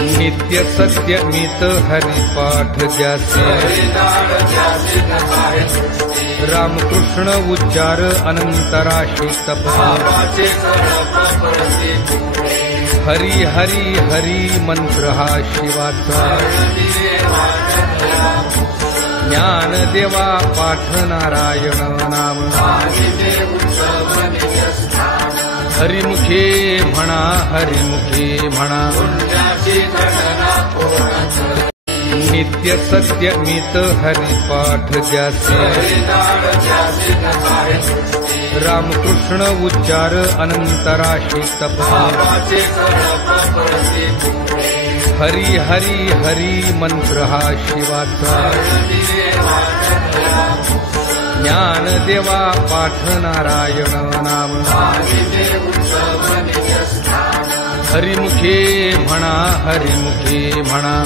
नित्य सत्य मित हरिपाठ ज्यासे रामकृष्ण उच्चार अनंतराशी तप हरी हरी हरी मंत्र हा शिवाचा ज्ञानदेवा पाठ नारायण नाम हरिमुखे म्हणा हरिमुखे म्हणा नित्य सत्य मित हरिपाठ ज्यासे रामकृष्ण उच्चार अनंतराशी तप हरी हरी हरी मंत्र हा शिवाचा ज्ञानदेवा पाठ नारायण नाम हरिमुखे म्हणा हरिमुखे म्हणा